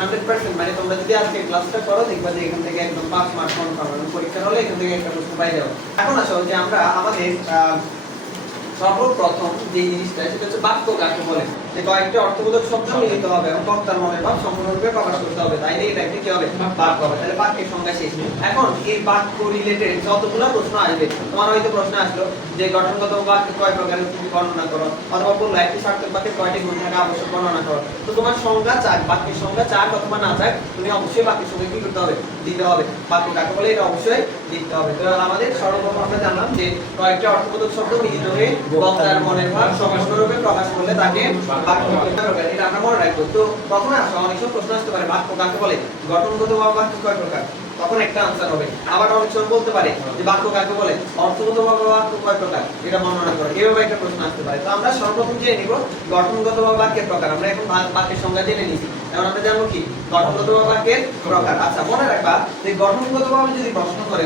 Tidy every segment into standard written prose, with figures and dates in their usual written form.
100% মানে তোমরা যদি আজকে ক্লাসটা করো দেখবা যে এখান থেকে একদম 5 মার্ক কনফার্ম হবে, পরীক্ষার হলে এখান থেকে একটা প্রশ্ন পাই যাবে। এখন আসো যে আমরা আমাদের সর্বপ্রথম যে জিনিসটা সেটা হচ্ছে বাক্য কাকে বলে, যে কয়েকটি অর্থবোধক শব্দ মিলিত হবে এবং বক্তার মনের ভাব সম্পূর্ণরূপে প্রকাশ করতে হবে, তাইলে এটা একটা কি হবে, বাক্য হবে। তাহলে বাক্যের সংজ্ঞা শেষ। এখন এই বাক্য রিলেটেড যতগুলো প্রশ্ন আসবে, তোমার হয়তো প্রশ্ন আসলো যে গঠনগত বাক্য কয় প্রকারের তুমি বর্ণনা করো, অথবা বললো একটি সার্থক বাক্যের কয়টি গুণ থাকা আবশ্যক বর্ণনা করো। তো তোমার সংজ্ঞা চাক, বাক্যের সংজ্ঞা চাক অথবা না চাক, তুমি অবশ্যই বাক্যের সঙ্গে কি করতে হবে, দিতে হবে। বাক্য কাকে বলে এটা অবশ্যই দিতে হবে। তো আমাদের সর্বপ্রথম আমরা জানলাম যে কয়েকটি অর্থবোধক শব্দ মিলিত হয়ে বক্তার মনের ভাব সম্পূর্ণরূপে প্রকাশ করলে তাকে বাক্য প্রকার, এটা আমরা মনে রাখবো। তো প্রথমে আসো অনেক সময় প্রশ্ন আসতে পারে বাক্য কাকে বলে, গঠনগত বাক্য কয় প্রকার, তখন একটা আনসার হবে। আবার অনেক সময় বলতে পারে যে বাক্য কাকে বলে, অর্থগত বাক্য কয় প্রকার, এটা বর্ণনা করে, এভাবে একটা প্রশ্ন আসতে পারে। তো আমরা সর্বপ্রথম জেনে নিব গঠনগত বাক্যের প্রকার। আমরা এখন বাক্যের সংজ্ঞা জেনে নিয়েছি, এখন আমরা জানবো কি গঠনগত বাক্যের প্রকার। আচ্ছা মনে রাখবা যে গঠনগতভাবে যদি প্রশ্ন করে,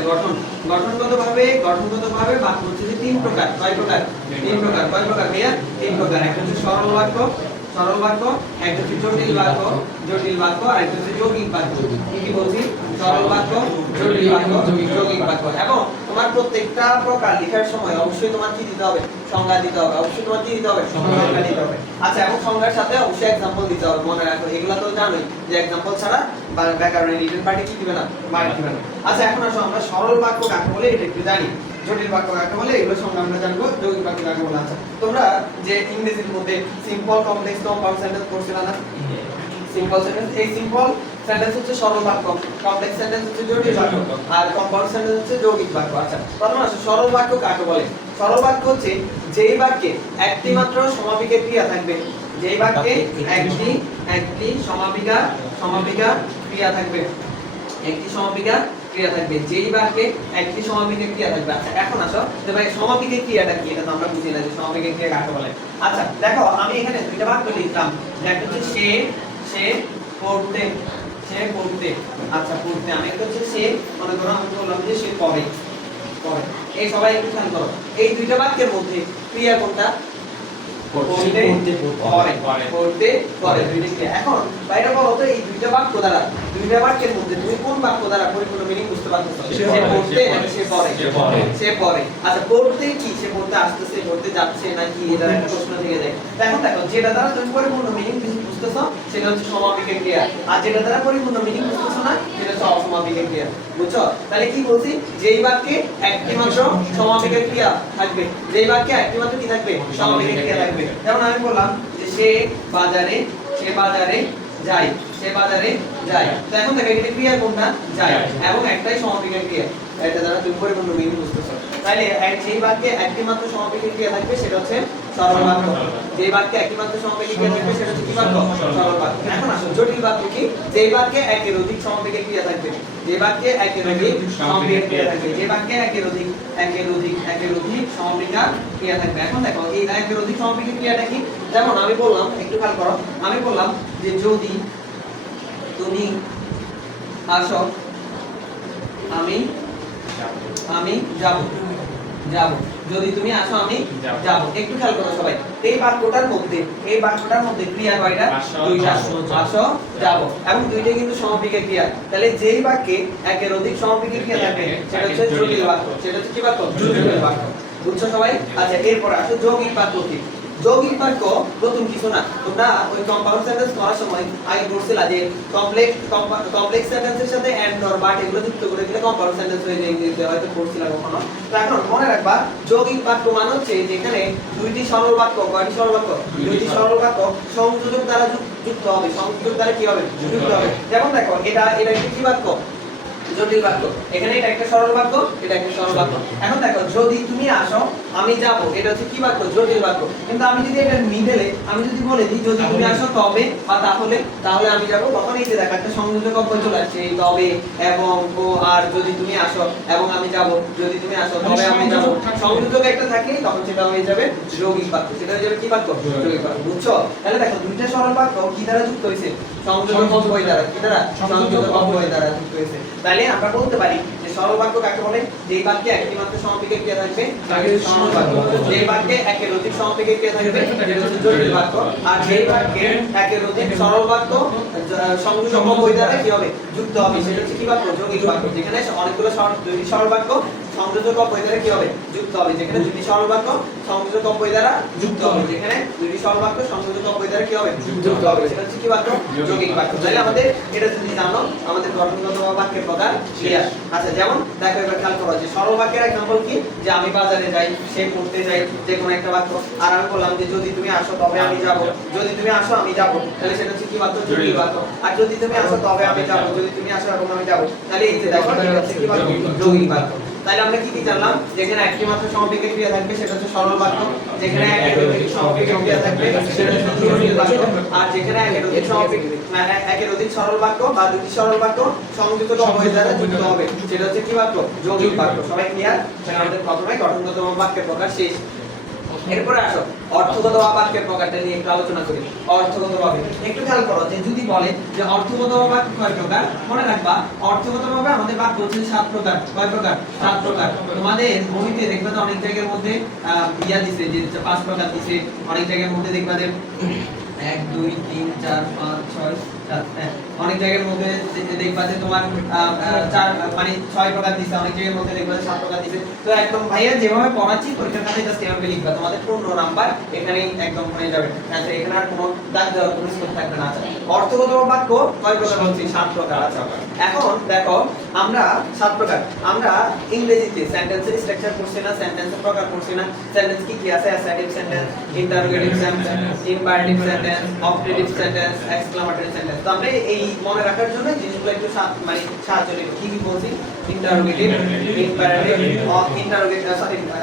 গঠনগতভাবে বাক্য হচ্ছে যে তিন প্রকার। কয় প্রকার? তিন প্রকার। কয় প্রকার ভাইয়া? তিন প্রকার। একটা হচ্ছে সরল বাক্য, একটা হচ্ছে জটিল বাক্য, আর একটা হচ্ছে যৌগিক বাক্য। কি বলছি? সরল বাক্য, জটিল বাক্য, যৌগিক বাক্য। এবং তোমার প্রত্যেকটা প্রকার লেখার সময় অবশ্যই তোমার কি দিতে হবে, সংজ্ঞা দিতে হবে। অবশ্যই তোমার কি দিতে হবে, সংজ্ঞা দিতে হবে। আচ্ছা এবং সংজ্ঞার সাথে অবশ্যই एग्जांपल দিতে হবে। মনে রাখো এগুলা তো জানোই যে एग्जांपल ছাড়া ব্যাকরণের রিটেন পার্টি কি দিবে না, মার্ক দিবে না। আচ্ছা এখন আসো আমরা সরল বাক্য কাকে বলে এটা একটু জানি, জটিল বাক্য কাকে বলে এগুলো সংজ্ঞা আমরা জানবো, যৌগিক বাক্য কাকে বলে। আচ্ছা তোমরা যে ইংরেজির মধ্যে সিম্পল, কমপ্লেক্স, কম্পাউন্ড সেন্টেন্স পড়ছিলা না? সিম্পল সেন্টেন্স, এই সিম্পল সেন্টেন্স হচ্ছে সরল বাক্য, কমপ্লেক্স সেন্টেন্স হচ্ছে জটিল বাক্য, আর কম্পাউন্ড সেন্টেন্স হচ্ছে যৌগিক বাক্য। আচ্ছা প্রথমে আসো সরল বাক্য কাকে বলে। সরল বাক্য হচ্ছে যেই বাক্যে একটি মাত্র সমাপিকের ক্রিয়া থাকবে, যেই বাক্যে একটি সমাপিকা ক্রিয়া থাকবে, একটি সমাপিকা ক্রিয়া থাকবে, যেই বাক্যে একটি সমাপিকের ক্রিয়া থাকবে। আচ্ছা এখন আসো যে ভাই সমাপিকের ক্রিয়াটা কি, এটা তো আমরা বুঝি না যে সমাপিকের ক্রিয়া কাকে বলে। আচ্ছা দেখো আমি এখানে দুইটা বাক্য লিখলাম, একটা হচ্ছে সে পড়তে, আচ্ছা পড়তে, আমি একটা হচ্ছে সে, মনে করো আমি বললাম যে সে পড়ে। এই সবাই একটু খেয়াল করো, এই দুইটা বাক্যের মধ্যে ক্রিয়া কোনটা? পড়তে পড়ে দুইটা ক্রিয়া। এখন বাইরে বলো তো এই দুইটা বাক্যের মধ্যে তুমি কোন বাক্য দ্বারা পরিপূর্ণ মিনিং বুঝতে পারতেছো? সে পড়তে নাকি সে পড়ে? সে পড়ে। আচ্ছা পড়তে কি, সে পড়তে আসতেছে, পড়তে যাচ্ছে নাকি, এটা একটা প্রশ্ন থেকে যায়। এখন দেখো যেটা দ্বারা তুমি পরিপূর্ণ মিনিং বুঝতেছো সেটা হচ্ছে সমাপিকের ক্রিয়া, আর যেটা দ্বারা পরিপূর্ণ মিনিং বুঝতেছো না সেটা হচ্ছে অসমাপিকের ক্রিয়া। বুঝছো? তাহলে কি বলছি, যেই বাক্যে একটি মাত্র সমাপিকের ক্রিয়া থাকবে, যেই বাক্যে একটি মাত্র কি থাকবে, সমাপিকের ক্রিয়া থাকবে। যেমন আমি বললাম যে সে বাজারে যায়, তো এখন দেখো এটা ক্রিয়া কোনটা? যায়, এবং একটাই সমাপিকের ক্রিয়া, এটা দ্বারা তুমি পরিপূর্ণ মিনিং বুঝতেছো। তাহলে যেই বাক্যে একটি মাত্র সমাপিকের ক্রিয়া থাকবে সেটা হচ্ছে সরল বাক্য, যেই বাক্যে একটি মাত্র সমাপিকের ক্রিয়া থাকবে সেটা হচ্ছে কি বাক্য? সরল বাক্য। এখন আসো জটিল বাক্য কি, যেই বাক্যে একের অধিক সমাপিকের ক্রিয়া থাকবে, যেই বাক্যে একের অধিক সমাপিকের ক্রিয়া থাকবে, যেই বাক্যে একের অধিক সমাপিকা ক্রিয়া থাকবে। এখন দেখো এই একের অধিক সমাপিকের ক্রিয়াটা কি, যেমন আমি বললাম, একটু খেয়াল করো, আমি বললাম যে যদি তুমি আসো আমি যাব, যদি তুমি আসো আমি যাব। একটু খেয়াল করো সবাই, এই বাক্যটার মধ্যে ক্রিয়া কয়টা? দুইটা, আসো যাব, এবং দুইটা কিন্তু সমাপিকা ক্রিয়া। তাহলে যেই বাক্যে একের অধিক সমাপিকা ক্রিয়া থাকে সেটা হচ্ছে জটিল বাক্য, সেটা হচ্ছে কি বাক্য? জটিল বাক্য। বুঝছো সবাই? আচ্ছা এরপর আসো যৌগিক বাক্য কি। যৌগিক বাক্য নতুন কিছু না, তোমরা ওই কম্পাউন্ড সেন্টেন্স করার সময় আগে পড়ছিলা যে কমপ্লেক্স সেন্টেন্সের সাথে এন্ড অর বাট এগুলো যুক্ত করে দিলে কম্পাউন্ড সেন্টেন্স হয়ে যায়, ইংরেজিতে হয়তো পড়ছিলা কখনো। তো এখন মনে রাখবা যৌগিক বাক্য মানে হচ্ছে যেখানে দুইটি সরল বাক্য, কয়টি সরল বাক্য? দুইটি সরল বাক্য সংযোজক দ্বারা যুক্ত হবে, সংযোজক দ্বারা কি হবে? যুক্ত হবে। যেমন দেখো এটা একটা কি বাক্য? জটিল বাক্য। এখানে এটা একটা সরল বাক্য, এটা একটা সরল বাক্য। এখন দেখো যদি তুমি আসো আমি যাব, এটা হচ্ছে কি বাক্য? জটিল বাক্য। কিন্তু আমি যদি এটা মিডলে আমি যদি বলে দিই যদি তুমি আসো তবে বা তাহলে আমি যাব, তখন এই যে দেখো একটা সংযোজক অব্যয় চলে আসছে, এই তবে এবং ও আর যদি তুমি আসো এবং আমি যাব, যদি তুমি আসো তবে আমি যাব, সংযোজক একটা থাকে তখন সেটা হয়ে যাবে যৌগিক বাক্য, সেটা হয়ে যাবে কি বাক্য? যৌগিক বাক্য। বুঝছো? তাহলে দেখো দুইটা সরল বাক্য কি দ্বারা যুক্ত হয়েছে? সংযোজক অব্যয় দ্বারা। কি দ্বারা? সংযোজক অব্যয় দ্বারা যুক্ত হয়েছে। তাহলে আমরা বলতে পারি যে সরল বাক্য কাকে বলে? যেই বাক্যে একটি মাত্র সমাপিকা ক্রিয়া থাকবে তাকে সরল বাক্য। যেই বাক্যে একের অধিক সমাপিকা ক্রিয়া থাকবে সেটা হচ্ছে জটিল বাক্য। আর যেই বাক্যে একের অধিক সরল বাক্য সংযোজক অব্যয় দ্বারা কি হবে? যুক্ত হবে সেটা হচ্ছে কি বাক্য? যৌগিক বাক্য। যেখানে অনেকগুলো দুইটি সরল বাক্য সংযোজক অব্যয় দ্বারা কি হবে? যুক্ত হবে। যেখানে দুটি সরল বাক্য সংযোজক অব্যয় দ্বারা যুক্ত হবে। যেখানে দুটি সরল বাক্য সংযোজক অব্যয় দ্বারা কি হবে? যুক্ত হবে। সেটা হচ্ছে কি বাক্য? যৌগিক বাক্য। তাহলে আমাদের এটা যদি জানো আমাদের গঠনগত বাক্যের প্রকার ক্লিয়ার। আচ্ছা, যেমন দেখো এবার খেয়াল করো যে সরল বাক্যের এক্সাম্পল কি? যে আমি বাজারে যাই, সে পড়তে যাই, যে কোনো একটা বাক্য। আর আমি বললাম যে যদি তুমি আসো তবে আমি যাব, যদি তুমি আসো আমি যাব, তাহলে সেটা হচ্ছে কি বাক্য? জটিল বাক্য। আর যদি তুমি আসো তবে আমি যাব, যদি তুমি আসো এবং আমি যাব, তাহলে এই যে দেখো এটা হচ্ছে কি বাক্য? যৌগিক বাক্য। তাহলে আমরা কি কি জানলাম? যেখানে একটি মাত্র সমাপিকা ক্রিয়া থাকবে সেটা হচ্ছে সরল বাক্য। যেখানে একের অধিক সমাপিকা ক্রিয়া থাকবে সেটা হচ্ছে জটিল বাক্য। আর যেখানে একের অধিক সরল বাক্য বা দুটি সরল বাক্য সংযুক্ত অব্যয় দ্বারা যুক্ত হবে সেটা হচ্ছে কি বাক্য? যৌগিক বাক্য। সবাই ক্লিয়ার? আমাদের প্রথমে গঠনগত বাক্যের প্রকার শেষ। এরপরে আসো অর্থগত বাক্যের প্রকারটা নিয়ে একটু আলোচনা করি। অর্থগত ভাবে একটু খেয়াল করো যে যদি বলে যে অর্থগত বাক্য কয় প্রকার, মনে রাখবা অর্থগত ভাবে আমাদের বাক্য হচ্ছে 7 প্রকার। কয় প্রকার? 7 প্রকার। তোমাদের বইতে দেখবে তো অনেক জায়গার মধ্যে ইয়া দিছে যে 5 প্রকার দিছে, অনেক জায়গার মধ্যে দেখবা যে 1 2 3 4 5 6 7 অনেক জায়গার মধ্যে দেখবা যে তোমার 4 মানে 6 প্রকার দিছে, অনেক জায়গার মধ্যে দেখবা 7 প্রকার দিছে। তো একদম ভাইয়া যেভাবে পড়াচ্ছি পরীক্ষার খাতায় জাস্ট এভাবে লিখবা, তোমাদের পূর্ণ নাম্বার এখানেই একদম হয়ে যাবে। আচ্ছা, এখানে আর কোনো দাগ দেওয়ার কোনো স্কোপ থাকবে না। আচ্ছা, অর্থগত বাক্য কয় প্রকার বলছি? 7 প্রকার। আচ্ছা, এখন দেখো আমরা 7 প্রকার আমরা ইংরেজিতে সেন্টেন্সের স্ট্রাকচার পড়ছি না, সেন্টেন্সের প্রকার পড়ছি না। সেন্টেন্স কি কি আছে? Assertive sentence, interrogative sentence, imperative sentence, objective sentence, exclamatory sentence. তো আমরা এই মনে রাখার জন্য জিনিসগুলো একটু মানে সাহায্য নেব। কি কি বলছি? Interrogative, imperative,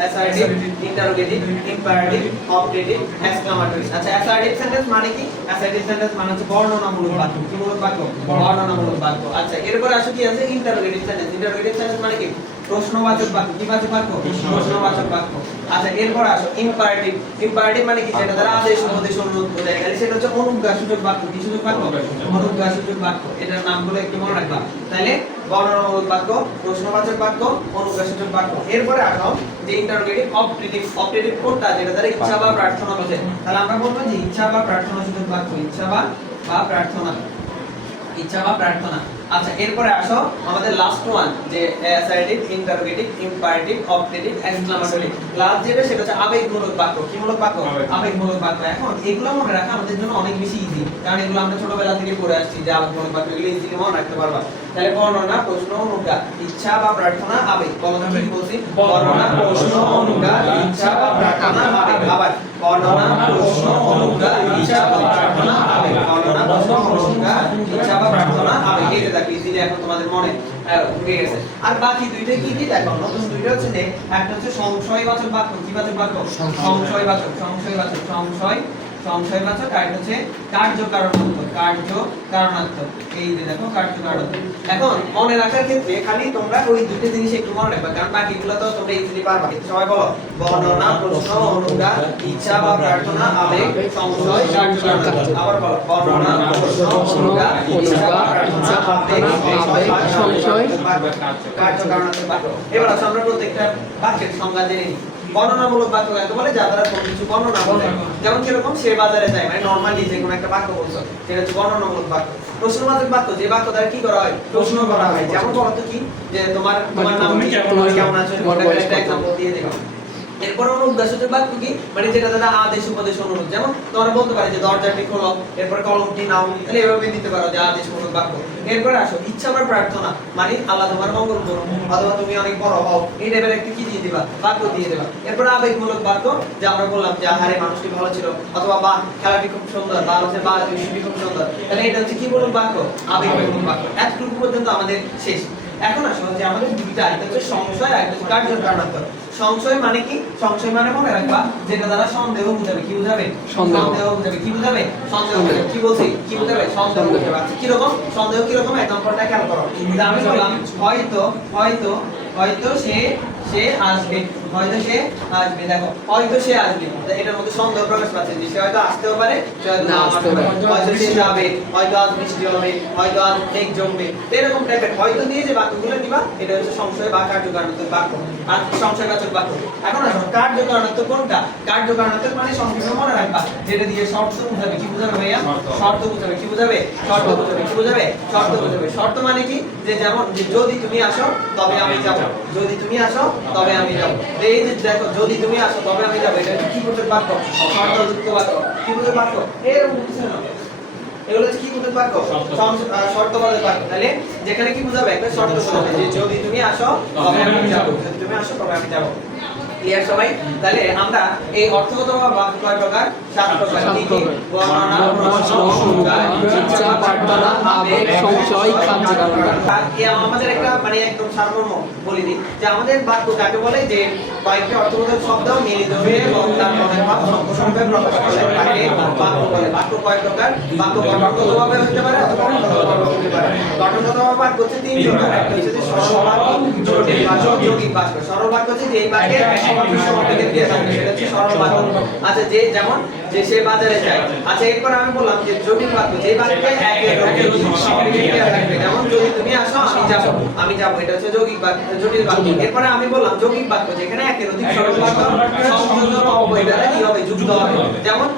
assertive, interrogative, imperative, objective, exclamatory. আচ্ছা, অ্যাসার্টিভ সেন্টেন্স মানে কি? অ্যাসার্টিভ সেন্টেন্স মানে হচ্ছে বর্ণনামূলক বাক্য। কি মূলক বাক্য? বর্ণনামূলক বাক্য। আচ্ছা, এরপর আসো কি আছে? Interrogative sentence. ইন্টারোগেটিভ সেন্টেন্স মানে কি? প্রশ্নবাচক বাক্য। কি বাচক বাক্য? প্রশ্নবাচক বাক্য। আচ্ছা, এরপর আসো ইম্পারেটিভ। ইম্পারেটিভ মানে কি? যেটা দ্বারা আদেশ, উপদেশ, অনুরোধ বোঝায়, গেলে সেটা হচ্ছে অনুজ্ঞাসূচক বাক্য। কি সূচক বাক্য? অনুজ্ঞাসূচক বাক্য। এটার নামগুলো একটু মনে রাখবা। তাহলে বর্ণনামূলক বাক্য, প্রশ্নবাচক বাক্য, অনুজ্ঞাসূচক বাক্য। এরপরে আসো যে ইন্টারোগেটিভ, অবজেক্টিভ। অবজেক্টিভ কোনটা? যেটা দ্বারা ইচ্ছা বা প্রার্থনা বোঝায়। তাহলে আমরা বলবো যে ইচ্ছা বা প্রার্থনা সূচক বাক্য। ইচ্ছা বা প্রার্থনা, ইচ্ছা বা প্রার্থনা। আচ্ছা, এরপরে আসো আমাদের লাস্ট ওয়ান যে assertive, interrogative, imperative, objective, exclamatory. Last যেটা সেটা হচ্ছে আবেগমূলক বাক্য। কি মূলক বাক্য? আবেগমূলক বাক্য। এখন এগুলো মনে রাখা আমাদের জন্য অনেক বেশি ইজি, কারণ এগুলো আমরা ছোটবেলা থেকে পড়ে আসছি যে আবেগমূলক বাক্য, এগুলো ইজিলি মনে রাখতে পারবা। তাহলে বর্ণনা, প্রশ্ন, অনুজ্ঞা, ইচ্ছা বা প্রার্থনা, আবেগ। বলো তো কি বলছি? বর্ণনা, প্রশ্ন, অনুজ্ঞা, ইচ্ছা বা প্রার্থনা, আবেগ। আবার বর্ণনা, প্রশ্ন, অনুজ্ঞা, ইচ্ছা বা প্রার্থনা, আবেগ। বর্ণনা, প্রশ্ন, অনুজ্ঞা, ইচ্ছা বা প্রার্থনা, আবেগ। এটা দেখো ইজিলি এখন তোমাদের মনে ঢুকে গেছে। আর বাকি দুইটা কি কি দেখো? নতুন দুইটা হচ্ছে যে একটা হচ্ছে সংশয়বাচক বাক্য। কি বাচক বাক্য? সংশয়বাচক। সংশয়বাচক, সংশয়বাচক। আর হচ্ছে কার্যকারণাত্মক। কার্যকারণাত্মক। এই যে দেখো কার্যকারণাত্মক। এখন মনে রাখার ক্ষেত্রে খালি তোমরা ওই দুটো জিনিস একটু মনে রাখবা, কারণ বাকিগুলো তো তোমরা ইজিলি পারবা। সবাই বলো বর্ণনা, প্রশ্ন, অনুজ্ঞা, ইচ্ছা বা প্রার্থনা, আবেগ, সংশয়, কার্যকারণাত্মক। আবার বলো বর্ণনা, প্রশ্ন, অনুজ্ঞা, ইচ্ছা বা প্রার্থনা, আবেগ, সংশয়, কার্যকারণাত্মক বাক্য। এবার আসলে আমরা প্রত্যেকটা বাক্যের সংজ্ঞা জেনে নিই। বর্ণনামূলক বাক্য কাকে বলে? যা দ্বারা কোনো কিছু বর্ণনা বোঝায়। যেমন কিরকম? সে বাজারে যায়, মানে নরমালি যে কোনো একটা বাক্য বলছো, সেটা হচ্ছে বর্ণনামূলক বাক্য। প্রশ্নবাচক বাক্য, যে বাক্য দ্বারা কি করা হয়? প্রশ্ন করা হয়। যেমন বলো তো কি? যে তোমার নাম কি? কেমন আছো? একটা एग्जांपल দিয়ে দিলাম। এরপর অনুজ্ঞাসূচক বাক্য কি? মানে যেটা দ্বারা আদেশ, উপদেশ, অনুরোধ। যেমন তোমরা বলতে পারো যে দরজাটি খোলো, এরপর কলমটি নাও, তাহলে এভাবে দিতে পারো যে আদেশমূলক বাক্য। এরপর আসো ইচ্ছা বা প্রার্থনা, মানে আল্লাহ তোমার মঙ্গল করুন, অথবা তুমি অনেক বড় হও, এই টাইপের একটা কি দিয়ে দিবা? বাক্য দিয়ে দিবা। এরপর আবেগমূলক বাক্য, যে আমরা বললাম যে আহারে মানুষটি ভালো ছিল, অথবা বা খেলাটি খুব সুন্দর, বা হচ্ছে বা দৃশ্যটি খুব সুন্দর, তাহলে এটা হচ্ছে কি মূলক বাক্য? আবেগমূলক বাক্য। এতটুকু পর্যন্ত আমাদের শেষ। এখন আসো যে আমাদের দুইটা, একটা হচ্ছে সংশয় আর একটা হচ্ছে কার্যকারণাত্মক। সংশয় মানে কি? সংশয় মানে মনে রাখবা যেটা দ্বারা সন্দেহ বুঝাবে। কি বুঝাবে? সন্দেহ বুঝাবে। কি বুঝাবে? সন্দেহ বুঝাবে। কি বলছি? কি বুঝাবে? সন্দেহ বুঝাবে। আচ্ছা, কি রকম সন্দেহ? কি রকম? এক্সাম্পলটা খেয়াল করো। যে আমি বললাম হয়তো সে সে আসবে, হয়তো সে আসবে। দেখো হয়তো সে আসবে, এটার মধ্যে সন্দেহ প্রকাশ পাচ্ছে যে সে হয়তো আসতেও পারে, সে হয়তো নাও আসতে পারে, হয়তো সে যাবে, হয়তো আজ বৃষ্টি হবে, হয়তো আজ মেঘ জমবে। এরকম টাইপের হয়তো দিয়ে যে বাক্যগুলো দিবা এটা হচ্ছে সংশয় বা কার্যকারণাত্মক বাক্য আর সংশয়বাচক বাক্য। এখন আসো কার্যকারণাত্মক কোনটা? কার্যকারণাত্মক মানে সংক্ষেপে মনে রাখবা যেটা দিয়ে শর্ত বোঝাবে। কি বোঝাবে ভাইয়া? শর্ত বোঝাবে। কি বোঝাবে? শর্ত বোঝাবে। কি বোঝাবে? শর্ত বোঝাবে। শর্ত মানে কি? যে যেমন যে যদি তুমি আসো তবে আমি যাব, যদি তুমি আসো তবে আমি যাব। এই যে দেখো যদি তুমি আসো তবে আমি যাব, এটা কি বোঝাবে? বাক্য, শর্তযুক্ত বাক্য। কি বোঝাবে? বাক্য। এরকম কিছু না, এগুলো হচ্ছে কি বোঝাবে? বাক্য, শর্তবাচক বাক্য। তাহলে যেখানে কি বোঝাবে? একটা শর্ত বোঝাবে যে যদি তুমি আসো তবে আমি যাব, যদি তুমি আসো তবে আমি যাব। ক্লিয়ার সবাই? তাহলে আমরা এই অর্থগত বাক্য কয় প্রকার? 7 প্রকার। কি কি? বর্ণনা, প্রশ্ন, সংজ্ঞা, ইচ্ছা, প্রার্থনা, আবেগ, সংশয়, কার্যকারণতা। আমাদের একটা মানে একদম সারমর্ম বলে দিই যে আমাদের বাক্য কাকে বলে? যে কয়েকটি অর্থবোধক শব্দ মিলিত হয়ে এবং তার মনের ভাব সম্প্রসারণে প্রকাশ করে তাকে বাক্য বলে। বাক্য কয় প্রকার? বাক্য গঠনগতভাবে হতে পারে অথবা অর্থগতভাবে হতে পারে। গঠনগতভাবে বাক্য হচ্ছে 3 প্রকার। একটা হচ্ছে সরল বাক্য, জটিল বাক্য, যৌগিক বাক্য। সরল বাক্য হচ্ছে যে এই বাক্যের সরল বাক্য। আচ্ছা যে যেমন যে সে বাজারে যায়। আচ্ছা এরপর আমি বললাম যে জটিল বাক্য যে বাক্যে একের অধিক শব্দ ক্রিয়া থাকবে। যেমন যদি তুমি আসো আমি যাব, আমি যাব, এটা হচ্ছে যৌগিক বাক্য, জটিল বাক্য। এরপর আমি বললাম যৌগিক বাক্য যেখানে একের অধিক সরল বাক্য সংযোজন অব্যয় দ্বারা কি হবে? যুক্ত হবে। যেমন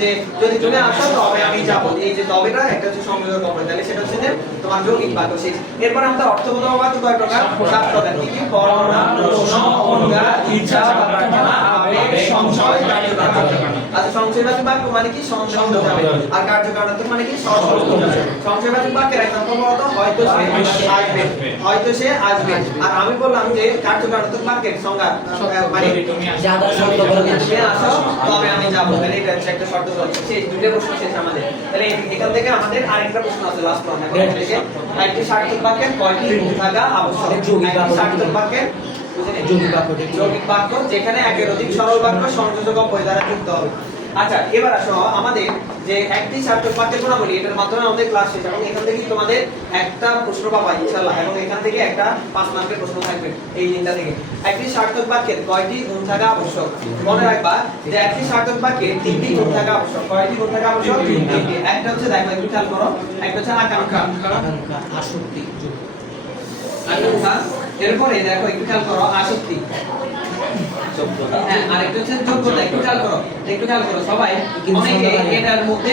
যে যদি তুমি আসো তবে আমি যাব, এই যে তবেটা একটা হচ্ছে সংযোজন অব্যয়, তাহলে সেটা হচ্ছে যে তোমার যৌগিক বাক্য শেষ। এরপর আমরা অর্থগত বাক্য কয় প্রকার? 7 প্রকার। কি কি? বর্ণনা, প্রশ্ন, সংজ্ঞা, ইচ্ছা বা প্রার্থনা, আবেগ, সংশয়, কার্যকারণতা। আচ্ছা সংশয়বাচক বাক্য মানে কি? সন্দেহ বোঝাবে। আর কার্যকারণাত্মক মানে কি? শর্ত বোঝাবে। সংশয়বাচক বাক্যের এক্সাম্পল বলতো হয়তো সে আসবে, হয়তো সে আসবে। আর আমি বললাম যে কার্যকারণাত্মক বাক্যের সংজ্ঞা মানে যারা শর্ত বলে তুমি আসো তবে আমি যাব, তাহলে এটা হচ্ছে একটা শর্ত বলছে। সেই দুটো প্রশ্ন শেষ আমাদের। তাহলে এখান থেকে আমাদের আরেকটা প্রশ্ন আছে লাস্ট ওয়ান। এখান থেকে একটি সার্থক বাক্যের কয়টি গুণ থাকা আবশ্যক? একটি সার্থক বাক্যের যৌগিক বাক্য যেখানে একের অধিক সরল বাক্য সংযোজক অব্যয় দ্বারা যুক্ত হবে। আচ্ছা এবার আসো আমাদের যে একটি সার্থক বাক্যের গুণাবলী, এটার মাধ্যমে আমাদের ক্লাস শেষ এবং এখান থেকে তোমাদের একটা প্রশ্ন পাবা ইনশাআল্লাহ এবং এখান থেকে একটা 5 মার্কের প্রশ্ন থাকবে এই দিনটা থেকে। একটি সার্থক বাক্যের কয়টি গুণ থাকা আবশ্যক? মনে রাখবা যে একটি সার্থক বাক্যের 3টি গুণ থাকা আবশ্যক। কয়টি গুণ থাকা আবশ্যক? 3টি। একটা হচ্ছে দেখো একটু খেয়াল করো, একটা হচ্ছে আকাঙ্ক্ষা, আসক্তি, আকাঙ্ক্ষা। এরপরে দেখো একটু খেয়াল করো আসক্তি, হ্যাঁ, আর একটা হচ্ছে যোগ্যতা। একটু খেয়াল করো, একটু খেয়াল করো সবাই। অনেকে এটার মধ্যে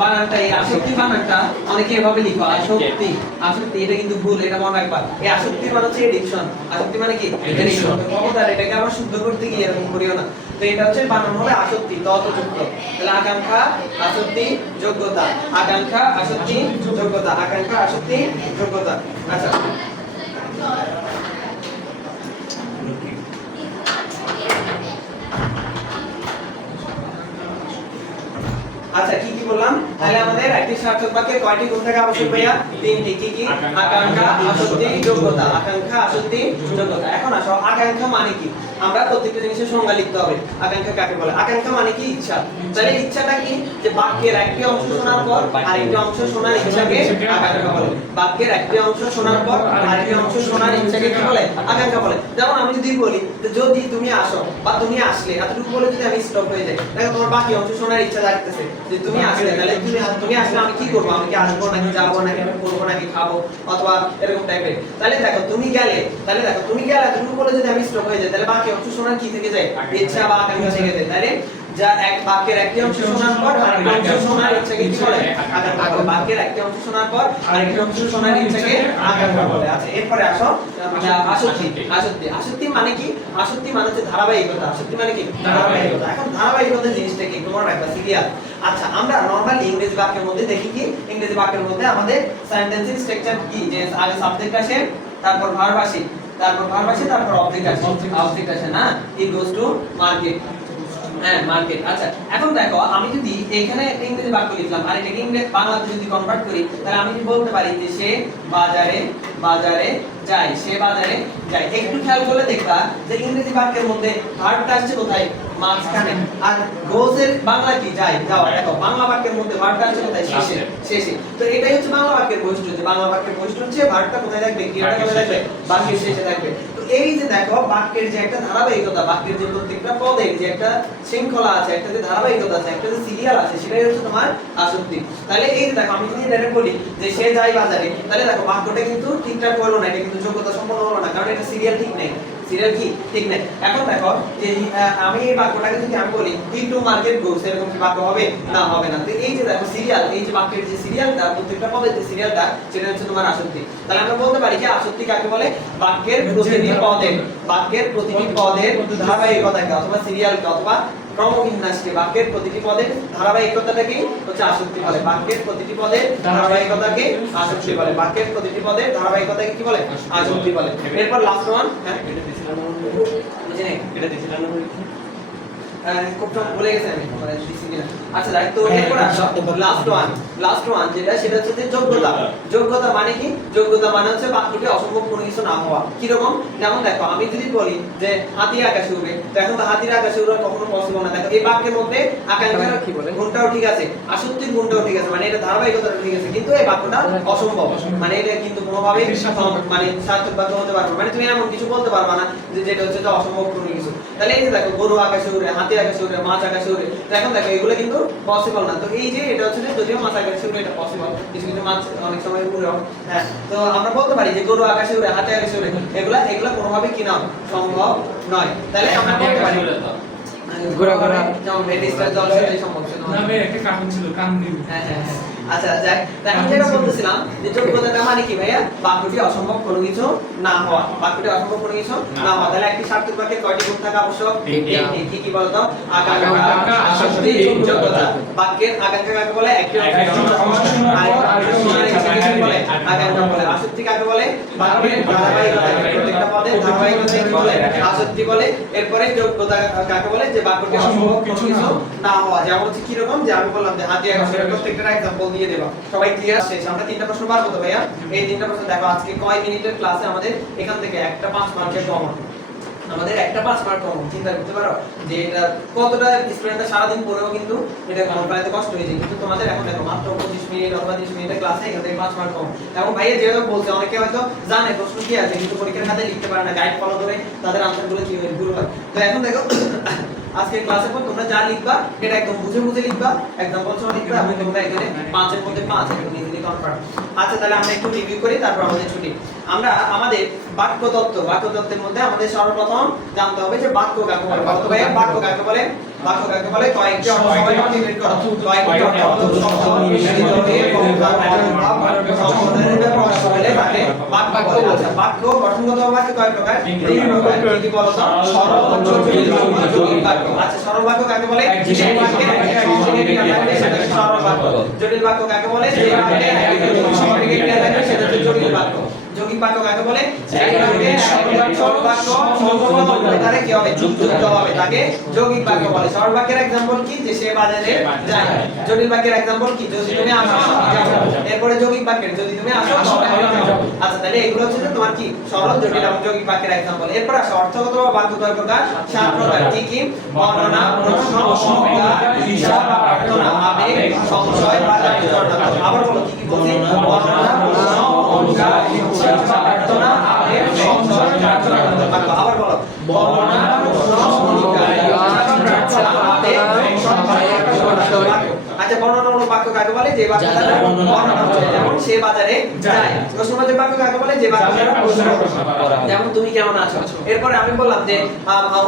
বানানটা এই আসক্তি বানানটা অনেকে এভাবে লিখো আসক্তি, আসক্তি, এটা কিন্তু ভুল, এটা মনে রাখবা। এই আসক্তি মানে হচ্ছে এডিকশন। আসক্তি মানে কি? এডিকশন। ক্ষমতার এটাকে আবার শুদ্ধ করতে গিয়ে এরকম করিও না। তো এটা হচ্ছে বানান হবে আসক্তি ততযুক্ত। তাহলে আকাঙ্ক্ষা, আসক্তি, যোগ্যতা, আকাঙ্ক্ষা, আসক্তি, যোগ্যতা, আকাঙ্ক্ষা, আসক্তি, যোগ্যতা। আচ্ছা আচ্ছা কি কি বললাম? তাহলে আমাদের একটি সার্থক বাক্যে কয়টি গুণ থাকা আবশ্যক ভাইয়া? 3টি। কি কি? আকাঙ্ক্ষা, আসক্তি, যোগ্যতা। আকাঙ্ক্ষা, আসক্তি, যোগ্যতা। এখন আসো আকাঙ্ক্ষা মানে কি? আমরা প্রত্যেকটা জিনিসের সংজ্ঞা লিখতে হবে। আকাঙ্ক্ষা কাকে বলে? আকাঙ্ক্ষা মানে কি? ইচ্ছা। তাহলে ইচ্ছাটা কি? যে বাক্যের একটি অংশ শোনার পর আরেকটি অংশ শোনার ইচ্ছাকে আকাঙ্ক্ষা বলে। বাক্যের একটি অংশ শোনার পর আরেকটি অংশ শোনার ইচ্ছাকে কি বলে? আকাঙ্ক্ষা বলে। যেমন আমি যদি বলি যদি তুমি আসো বা তুমি আসলে, এতটুকু বলে যদি আমি স্টপ হয়ে যাই, দেখো তোমার বাকি অংশ শোনার ইচ্ছা জাগতেছে যে তুমি আসলে, তাহলে তুমি আসলে আমি কি করবো? আমি কি আসবো নাকি যাবো নাকি আমি করবো নাকি খাবো অথবা এরকম টাইপের। তাহলে দেখো তুমি গেলে, তাহলে দেখো তুমি গেলে এতটুকু বলে যদি আমি স্টপ হয়ে যাই, তাহলে বাকি অংশ শোনার কি থেকে যায়? ইচ্ছা বা আকাঙ্ক্ষা থেকে যায়। তাহলে যা এক বাক্যের একটি অংশ শোনার পর আরেকটি অংশ শোনার ইচ্ছাকে কি বলে? আকাঙ্ক্ষা বলে। বাক্যের একটি অংশ শোনার পর আরেকটি অংশ শোনার ইচ্ছাকে আকাঙ্ক্ষা বলে। আচ্ছা এরপরে আসো আসক্তি। আসক্তি, আসক্তি মানে কি? আসক্তি মানে হচ্ছে ধারাবাহিকতা। আসক্তি মানে কি? ধারাবাহিকতা। এখন ধারাবাহিকতা জিনিসটা কি তোমার একটা সিরিয়াল। আচ্ছা আমরা নরমালি ইংরেজি বাক্যের মধ্যে দেখি কি? ইংরেজি বাক্যের মধ্যে আমাদের সেন্টেন্সের স্ট্রাকচার কি? যে আগে সাবজেক্ট আসে, তারপর ভার্ব আসে, তারপর ভার্ব আসে, তারপর অবজেক্ট আসে, অবজেক্ট আসে না? হি গোস টু মার্কেট। হ্যাঁ মার্কেট। আচ্ছা এখন দেখো আমি যদি এখানে একটা ইংরেজি বাক্য লিখলাম আর এটাকে ইংরেজি বাংলাতে যদি কনভার্ট করি, তাহলে আমি কি বলতে পারি যে সে বাজারে বাজারে যায়, সে বাজারে যায়। একটু খেয়াল করে দেখবা যে ইংরেজি বাক্যের মধ্যে ভার্বটা আসছে কোথায়? মাঝখানে। আর গোস এর বাংলা কি? যায়, যাওয়া। দেখো বাংলা বাক্যের মধ্যে ভার্বটা আসছে কোথায়? শেষে, শেষে। তো এটাই হচ্ছে বাংলা বাক্যের বৈশিষ্ট্য, যে বাংলা বাক্যের বৈশিষ্ট্য হচ্ছে ভার্বটা কোথায় থাকবে? ক্রিয়াটা কোথায় থাকবে? বাক্যের শেষে থাকবে। তো এই যে দেখো বাক্যের যে একটা ধারাবাহিকতা, বাক্যের যে প্রত্যেকটা পদের যে একটা শৃঙ্খলা আছে, একটা যে ধারাবাহিকতা আছে, একটা যে সিরিয়াল আছে, সেটাই হচ্ছে তোমার আসক্তি। তাহলে এই যে দেখো আমি যদি এটা বলি যে সে যায় বাজারে, তাহলে দেখো বাক্যটা কিন্তু ঠিকঠাক হলো না, এটা কিন্তু যোগ্যতা সম্পন্ন হলো না, কারণ এটা সিরিয়াল ঠিক নেই। সিরিয়াল কি ঠিক নেই। এখন দেখো যে আমি এই বাক্যটাকে যদি আমি বলি হি টু মার্কেট গোস, এরকম কি বাক্য হবে? না, হবে না। তো এই যে দেখো সিরিয়াল, এই যে বাক্যের যে সিরিয়ালটা, প্রত্যেকটা পদের যে সিরিয়ালটা, সেটা হচ্ছে তোমার আসক্তি। তাহলে আমরা বলতে পারি কি আসক্তি কাকে বলে? বাক্যের প্রতিটি পদের, বাক্যের প্রতিটি পদের ধারাবাহিকতাকে অথবা সিরিয়ালকে অথবা ক্রমবিন্যাসকে, বাক্যের প্রতিটি পদের ধারাবাহিকতাটাকে হচ্ছে আসক্তি বলে। বাক্যের প্রতিটি পদের ধারাবাহিকতাকে আসক্তি বলে। বাক্যের প্রতিটি পদের ধারাবাহিকতাকে কি বলে? আসক্তি বলে। এরপর লাস্ট ওয়ান, হ্যাঁ এটা দিছিলাম না, বুঝি নাই এটা দিছিলাম না, খুব কম ভুলে গেছি আমি, মানে দিছি কিনা। আচ্ছা রাইট, তো এরপর আসো লাস্ট ওয়ান যেটা, সেটা হচ্ছে যে যোগ্যতা। যোগ্যতা মানে কি? যোগ্যতা মানে হচ্ছে বাক্যটি অসম্ভব কোনো কিছু না হওয়া। কি রকম? যেমন দেখো আমি যদি বলি যে হাতি আকাশে উড়ে, তো এখন তো হাতির আকাশে উড়া কখনো পসিবল না। দেখো এই বাক্যের মধ্যে আকাঙ্ক্ষার কি বলে, গুণটাও ঠিক আছে, আসক্তির গুণটাও ঠিক আছে, মানে এটা ধারাবাহিকতাটা ঠিক আছে, কিন্তু এই বাক্যটা অসম্ভব, মানে এটা কিন্তু কোনোভাবেই মানে সার্থক বাক্য হতে পারবে, মানে তুমি এমন কিছু বলতে পারবে না যে যেটা হচ্ছে যে অসম্ভব কোনো কিছু। তাহলে এই যে দেখো গরু আকাশে উড়ে, হাতি আকাশে উড়ে, মাছ আকাশে উড়ে, এখন দেখো এগুলো কিন্তু পসিবল না। তো এই যে এটা হচ্ছে যে যদিও মাছ আকাশে উড়ে এটা পসিবল, কিছু কিছু মাছ অনেক সময় উড়েও, হ্যাঁ, তো আমরা বলতে পারি যে গরু আকাশে উড়ে, হাতি আকাশে উড়ে, এগুলা কোনোভাবেই কি না সম্ভব নয়। তাহলে আমরা বলতে পারি ঘোরা ঘোরা যেমন মেডিস্টার জল সেটাই সম্ভব ছিল না, আমি একটা কারণ ছিল কান দিই। হ্যাঁ হ্যাঁ, আচ্ছা যাক, এখন যেটা বলতেছিলাম যে যোগ্যতাটা মানে কি ভাইয়া? বাক্যটি অসম্ভব কোনো কিছু না হওয়া, বাক্যটি অসম্ভব কোনো কিছু না হওয়া। তাহলে একটি সার্থক বাক্যের কয়টি গুণ থাকা আবশ্যক? কি কি বলতো? আকাঙ্ক্ষা, আসক্তি, যোগ্যতা। বাক্যের আকাঙ্ক্ষা কাকে বলে? একটি বলে আকাঙ্ক্ষা বলে। আসক্তি কাকে বলে? বাক্যের ধারাবাহিকতা, প্রত্যেকটা পদের ধারাবাহিকতা কি বলে? আসক্তি বলে। এরপরে যোগ্যতা কাকে বলে? যে বাক্যটি অসম্ভব কোনো কিছু না হওয়া। যেমন হচ্ছে কি রকম, যে আমি বললাম যে হাতি আকাশে, প্রত্যেকটা एग्जांपल দিয়ে দেব। সবাই ক্লিয়ার? শেষ। আমরা তিনটা প্রশ্ন পারবো তো ভাইয়া? এই তিনটা প্রশ্ন দেখো আজকে কয় মিনিটের ক্লাসে আমাদের এখান থেকে একটা 5 মার্কের কমন, আমাদের একটা 5 মার্ক কমন। চিন্তা করতে পারো যে এটা কতটা স্টুডেন্টরা সারা দিন পড়েও কিন্তু এটা কমন পাইতে কষ্ট হয়ে যায়, কিন্তু তোমাদের এখন দেখো মাত্র 25 মিনিট অথবা 30 মিনিটের ক্লাসে এখান থেকে 5 মার্ক কমন। এবং ভাইয়া যেভাবে বলছে, অনেকে হয়তো জানে প্রশ্ন কি আছে কিন্তু পরীক্ষার খাতায় লিখতে পারে না, গাইড ফলো করে তাদের আনসারগুলো কি হয় ভুল হয়। তো এখন দেখো আজকে ক্লাসের পর তোমরা যা লিখবা এটা একদম বুঝে বুঝে লিখবা, एग्जांपल সহ লিখবা, এবং তোমরা এখানে 5 এর মধ্যে 5 একদম ইজিলি কনফার্ম। আচ্ছা তাহলে আমরা একটু রিভিউ করি, তারপর আমাদের ছুটি। আমরা আমাদের বাক্যতত্ত্বের মধ্যে আমাদের সর্বপ্রথম জানতে হবে যে বাক্য কাকে বলে। বলতো ভাই বাক্য কাকে বলে? বাক্য কাকে বলে? কয়েকটি অর্থ সবাই কমপ্লিট করো। কয়েকটি অর্থ শব্দ মিশ্রিত হয়ে বহুবার সম্বোধনের প্রকাশ পেলে তাকে বাক্য বলে। আচ্ছা বাক্য গঠনগত বাক্য কয় প্রকার? তিন প্রকার। কি বলতো? সরল, জটিল, যৌগিক বাক্য। আচ্ছা সরল বাক্য কাকে বলে? যে বাক্যে সহযোগী ক্রিয়া থাকবে সেটা সরল বাক্য। জটিল বাক্য কাকে বলে? যে বাক্যে সহযোগী ক্রিয়া থাকবে সেটা হচ্ছে জটিল বাক্য। যৌগিক বাক্য কাকে বলে? যে বাক্যে সরল বাক্য সম্পূর্ণ তারে কি হবে? যুক্ত হবে, তাকে যৌগিক বাক্য বলে। সরল বাক্যের एग्जांपल কি? যে সে বাজারে যায়। জটিল বাক্যের एग्जांपल কি? যদি তুমি আসো যাও। এরপরে যৌগিক বাক্যের যদি তুমি আসো যাও। আচ্ছা তাহলে এগুলো হচ্ছে তোমার কি সরল, জটিল এবং যৌগিক বাক্যের एग्जांपल। এরপর আসো অর্থগত বাক্য কয় প্রকার? 7 প্রকার। কি কি? বর্ণনা, প্রশ্ন, শঙ্কা, ঈর্ষা বা প্রার্থনা, আবেগ, সংশয় বা জাতীয়করণ। আবার বলো কি কি বলছি? বর্ণনা, প্রশ্ন, শঙ্কা, ঈর্ষা বা প্রার্থনা, আবেগ, সংশয়, জাতীয়করণ। আবার বলো বর্ণনা, প্রশ্ন, শঙ্কা, ঈর্ষা বা প্রার্থনা, আবেগ, সংশয়, জাতীয়করণ। আচ্ছা বর্ণনামূলক বাক্য কাকে বলে? যে বাক্য দ্বারা বর্ণনা করে, যেমন সে বাজারে যায়। প্রশ্নবাচক বাক্য কাকে বলে? যে বাক্য দ্বারা প্রশ্ন করা, যেমন তুমি কেমন আছো। এরপরে আমি বললাম যে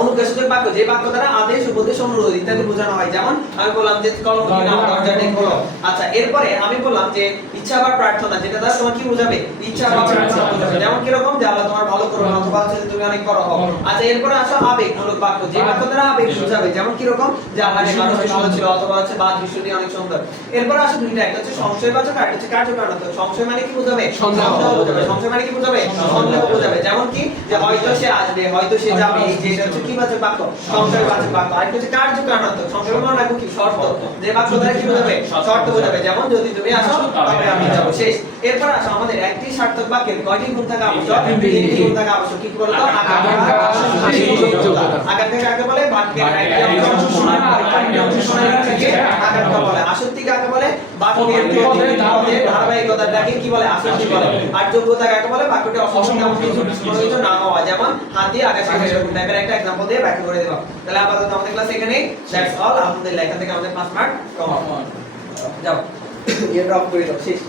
অনুদ্দেশসূচক বাক্য, যে বাক্য দ্বারা আদেশ, উপদেশ, অনুরোধ ইত্যাদি বোঝানো হয়, যেমন আমি বললাম যে কলম কি নাও, দরজাটি খোলো। আচ্ছা এরপরে আমি বললাম যে ইচ্ছা বা প্রার্থনা, যেটা দ্বারা তোমার কি বোঝাবে? ইচ্ছা বা প্রার্থনা বোঝাবে, যেমন কি রকম? যে আল্লাহ তোমার ভালো করুন অথবা হচ্ছে যে তুমি অনেক বড় হও। আচ্ছা এরপরে আসো আবেগমূলক বাক্য, যে বাক্য দ্বারা আবেগ বোঝাবে, যেমন কি রকম? যে আল্লাহর মানুষটি ভালো ছিল অথবা হচ্ছে বাদ দৃশ্যটি অনেক সুন্দর। এরপর আসো দুইটা, একটা হচ্ছে সংশয়বাচক আর একটা হচ্ছে কার্যকারণাত্মক। সংশয় মানে কি বোঝাবে? সন্দেহ বোঝাবে। সংশয় মানে কি বোঝাবে? সন্দেহ বোঝাবে, যেমন কি? যে হয়তো সে আসবে, হয়তো সে যাবে, এই যে এটা হচ্ছে কি বাচক বাক্য? সংশয়বাচক বাক্য। আর একটা হচ্ছে কার্যকারণাত্মক। সংশয় মানে রাখো কি? শর্ত, যে বাক্য দ্বারা কি বোঝাবে? শর্ত বোঝাবে, যেমন যদি তুমি আসো তবে আমি যাব। শেষ। এরপর আসো আমাদের একটি সার্থক বাক্যের কয়টি গুণ থাকা আবশ্যক? তিনটি গুণ থাকা আবশ্যক। কি বলতো? আকাঙ্ক্ষা, আকাঙ্ক্ষা কাকে বলে? বাক্যের একটি অংশ শোনার পর আরেকটি অংশ শোনার থেকে আকাঙ্ক্ষা বলে। আসক্তি কাকে বলে? বাক্যের পদের ধারাবাহিকতাটাকে কি বলে? আসক্তি বলে। আর যোগ্যতা কাকে বলে? বাক্যটি অসম্পূর্ণ কিছু বিস্মরণীয় না হওয়া, যেমন হাতি আকাশে এরকম টাইপের একটা एग्जांपल দিয়ে ব্যাখ্যা করে দেব। তাহলে আপাতত আমাদের ক্লাস এখানেই, দ্যাটস অল। আলহামদুলিল্লাহ, এখান থেকে আমাদের 5 মার্ক কম। যাও, এটা ড্রপ করে দাও, শেষ।